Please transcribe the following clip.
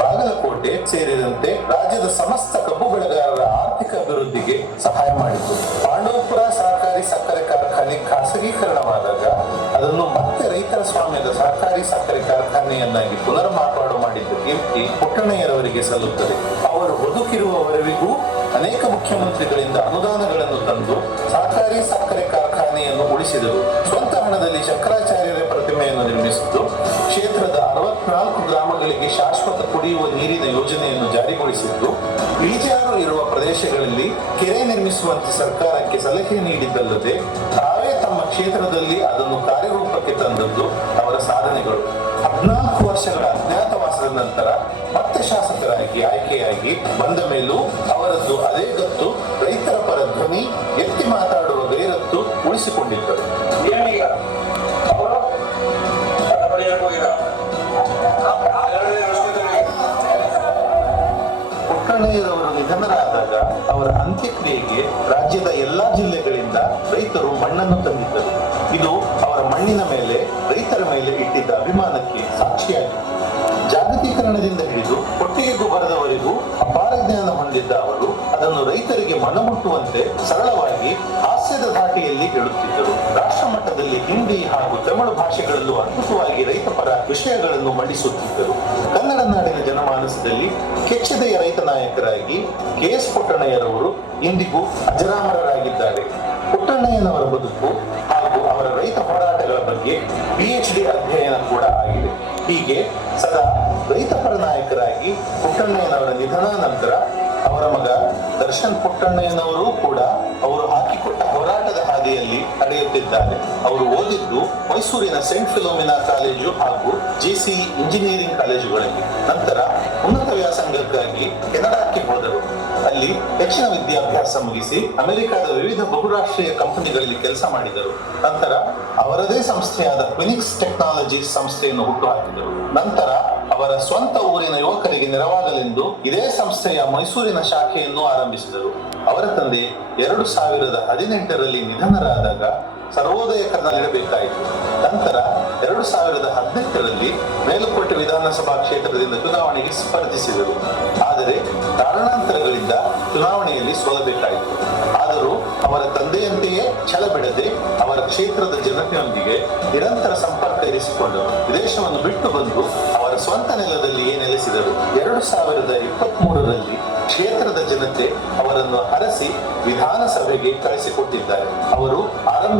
ಬಾಗಲಕೋಟೆ ಸೇರಿದಂತೆ ರಾಜ್ಯದ ಸಮಸ್ತ ಕಬ್ಬು ಬೆಳೆಗಾರರ ಆರ್ಥಿಕ ಅಭಿವೃದ್ಧಿಗೆ ಸಹಾಯ ಮಾಡಿತು. ಪಾಂಡವಪುರ ಸಹಕಾರಿ ಸಕ್ಕರೆ ಕಾರ್ಖಾನೆ ಖಾಸಗೀಕರಣವಾದಾಗ ಅದನ್ನು ಮತ್ತೆ ರೈತರ ಸ್ವಾಮ್ಯದ ಸಹಕಾರಿ ಸಕ್ಕರೆ ಕಾರ್ಖಾನೆಯನ್ನಾಗಿ ಪುನರ್ ಮಾರ್ಪಾಡು ಮಾಡಿದ್ದ ಕೀರ್ತಿ ಪುಟ್ಟಣ್ಣಯ್ಯರವರಿಗೆ ಸಲ್ಲುತ್ತದೆ. ಅವರು ಬದುಕಿರುವವರೆಗೂ ಅನೇಕ ಮುಖ್ಯಮಂತ್ರಿಗಳಿಂದ ಅನುದಾನಗಳನ್ನು ತಂದು ಸಹಕಾರಿ ಸಕ್ಕರೆ ಕಾರ್ಖಾನೆಯನ್ನು ಉಳಿಸಿದರು. ಸ್ವಂತ ಹಣದಲ್ಲಿ ಶಂಕರಾಚಾರ್ಯರ ಪ್ರತಿಮೆಯನ್ನು ನಿರ್ಮಿಸಿದ್ದು ಅರವತ್ನಾಲ್ಕು ಗ್ರಾಮಗಳಿಗೆ ಶಾಶ್ವತ ಕುಡಿಯುವ ನೀರಿನ ಯೋಜನೆಯನ್ನು ಜಾರಿಗೊಳಿಸಿದ್ದು, ಇಳಿಜಾರು ಇರುವ ಪ್ರದೇಶಗಳಲ್ಲಿ ಕೆರೆ ನಿರ್ಮಿಸುವಂತೆ ಸರ್ಕಾರಕ್ಕೆ ಸಲಹೆ ನೀಡಿದ್ದಲ್ಲದೆ, ತಾವೇ ತಮ್ಮ ಕ್ಷೇತ್ರದಲ್ಲಿ ಅದನ್ನು ಕಾರ್ಯರೂಪಕ್ಕೆ ತಂದದ್ದು ಅವರ ಸಾಧನೆಗಳು. ಹದಿನಾಲ್ಕು ವರ್ಷಗಳ ಅಜ್ಞಾತವಾಸದ ನಂತರ ಮತ್ತೆ ಶಾಸಕರಾಗಿ ಆಯ್ಕೆಯಾಗಿ ಬಂದ ಮೇಲೂ ಅವರದ್ದು ಪುಟ್ಟಣ್ಣಯ್ಯರವರು ನಿಧನರಾದಾಗ ಅವರ ಅಂತ್ಯಕ್ರಿಯೆಗೆ ರಾಜ್ಯದ ಎಲ್ಲಾ ಜಿಲ್ಲೆಗಳಿಂದ ರೈತರು ಮಣ್ಣನ್ನು ತಂದಿದ್ದರು. ಇದು ಅವರ ಮಣ್ಣಿನ ಮೇಲೆ, ರೈತರ ಮೇಲೆ ಇಟ್ಟಿದ್ದ ಅಭಿಮಾನಕ್ಕೆ ಸಾಕ್ಷಿಯಾಗಿತ್ತು ಜಾಗತೀಕರಣದಿಂದ ಹಿಡಿದು ಕೊಟ್ಟಿಗೆ ಗೊಬ್ಬರದವರೆಗೂ ಅಪಾರ ಜ್ಞಾನ ಹೊಂದಿದ್ದ ಅವರು ಅದನ್ನು ರೈತರಿಗೆ ಮನಮುಟ್ಟುವಂತೆ ಸರಳವಾಗಿ ಹಾಸ್ಯದ ಧಾಟಿಯಲ್ಲಿ ಹೇಳುತ್ತಿದ್ದರು. ರಾಷ್ಟ್ರ ಮಟ್ಟದಲ್ಲಿ ಹಿಂದಿ ಹಾಗೂ ತಮಿಳು ಭಾಷೆಗಳಲ್ಲೂ ಅದ್ಭುತವಾಗಿ ರೈತಪರ ವಿಷಯಗಳನ್ನು ಮಂಡಿಸುತ್ತಿದ್ದರು. ಕನ್ನಡ ನಾಡಿನ ಜನಮಾನಸದಲ್ಲಿ ಕೆಚ್ಚದೆಯ ರೈತ ನಾಯಕರಾಗಿ ಕೆ ಎಸ್ ಪುಟ್ಟಣ್ಣಯ್ಯರವರು ಇಂದಿಗೂ ಅಜರಾಮರರಾಗಿದ್ದಾರೆ. ಪುಟ್ಟಣ್ಣಯ್ಯನವರ ಬದುಕು ಹಾಗೂ ಅವರ ರೈತ ಹೋರಾಟಗಳ ಬಗ್ಗೆ ಪಿಎಚ್ ಡಿ ಅಧ್ಯಯನ ಕೂಡ ಆಗಿದೆ. ಹೀಗೆ ಸದಾ ರೈತಪರ ನಾಯಕರಾಗಿ ಪುಟ್ಟಣ್ಣಯ್ಯನವರ ನಿಧನ ನಂತರ ಅವರ ಮಗ ದರ್ಶನ್ ಪುಟ್ಟಣ್ಣಯ್ಯನವರು ಕೂಡ ಅವರು ಹಾಕಿಕೊಟ್ಟ ಹೋರಾಟದ ಹಾದಿಯಲ್ಲಿ ನಡೆಯುತ್ತಿದ್ದಾರೆ. ಅವರು ಓದಿದ್ದು ಮೈಸೂರಿನ ಸೆಂಟ್ ಫಿಲೋಮಿನಾ ಕಾಲೇಜು ಹಾಗೂ ಜೆಸಿ ಇಂಜಿನಿಯರಿಂಗ್ ಕಾಲೇಜುಗಳಲ್ಲಿ. ನಂತರ ಉನ್ನತ ವ್ಯಾಸಂಗಕ್ಕಾಗಿ ಕೆನಡಾಕ್ಕೆ ಹೋದರು. ಅಲ್ಲಿ ಹೆಚ್ಚಿನ ವಿದ್ಯಾಭ್ಯಾಸ ಮುಗಿಸಿ ಅಮೆರಿಕದ ವಿವಿಧ ಬಹುರಾಷ್ಟ್ರೀಯ ಕಂಪನಿಗಳಲ್ಲಿ ಕೆಲಸ ಮಾಡಿದರು. ನಂತರ ಅವರದೇ ಸಂಸ್ಥೆಯಾದ ಫಿನಿಕ್ಸ್ ಟೆಕ್ನಾಲಜಿ ಸಂಸ್ಥೆಯನ್ನು ಹುಟ್ಟುಹಾಕಿದರು ನಂತರ ಅವರ ಸ್ವಂತ ಊರಿನ ಯುವಕರಿಗೆ ನೆರವಾಗಲೆಂದು ಇದೇ ಸಂಸ್ಥೆಯ ಮೈಸೂರಿನ ಶಾಖೆಯನ್ನು ಆರಂಭಿಸಿದರು. ಅವರ ತಂದೆ ಎರಡು ಸಾವಿರದ ಹದಿನೆಂಟರಲ್ಲಿ ನಿಧನರಾದಾಗ ಸರ್ವೋದಯ ಕರ್ನಾಟಕಬೇಕಾಯಿತು ನಂತರ ಎರಡು ಸಾವಿರದ ಹದಿನೆಂಟರಲ್ಲಿ ಮೇಲುಕೋಟೆ ವಿಧಾನಸಭಾ ಕ್ಷೇತ್ರದಿಂದ ಚುನಾವಣೆಗೆ ಸ್ಪರ್ಧಿಸಿದರು. ಆದರೆ ಕಾರಣಾಂತರಗಳಿಂದ ಚುನಾವಣೆಯಲ್ಲಿ ಸೋಲಬೇಕಾಯಿತು. ಆದರೂ ಅವರ ತಂದೆಯಂತೆಯೇ ಛಲ ಬಿಡದೆ ಅವರ ಕ್ಷೇತ್ರದ ಜನತೆಯೊಂದಿಗೆ ನಿರಂತರ ಸಂಪರ್ಕ ಇರಿಸಿಕೊಂಡರು. ವಿದೇಶವನ್ನು ಬಿಟ್ಟು ಬಂದು ಸ್ವಂತ ನೆಲದಲ್ಲಿ ನೆಲೆಸಿದರು? ಎರಡು ಸಾವಿರದ ಇಪ್ಪತ್ತ್ ಮೂರರಲ್ಲಿ ಕ್ಷೇತ್ರದ ಜನತೆ ಅವರನ್ನು ಹರಸಿ ವಿಧಾನಸಭೆಗೆ ಕಳಿಸಿಕೊಟ್ಟಿದ್ದಾರೆ. ಅವರು ಆರಂಭಿಸಿದ